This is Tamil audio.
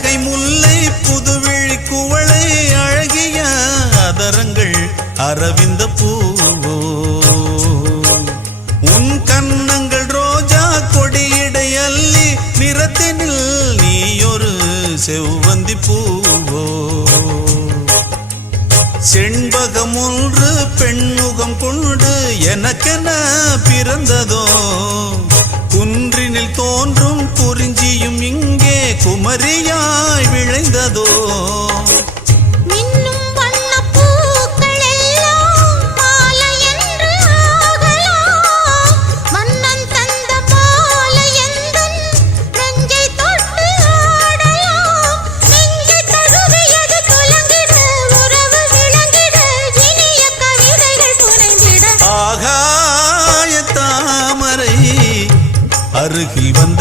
புன்னகை முல்லை புதுவிழி குவளை அழகிய அதரங்கள் அரவிந்த பூவோ உன் கன்னங்கள் ரோஜா கொடியிடை அல்லி நிறத்தினில் நீயொரு செவ்வந்தி பூவோ செண்பகம் ஒன்று பெண்முகம் கொண்டு எனக்கென பிறந்ததோ குன்றினில் தோன்றும் குறிஞ்சியும் இங்கே குமரியாய் விளைந்ததோ அருகில் வந்து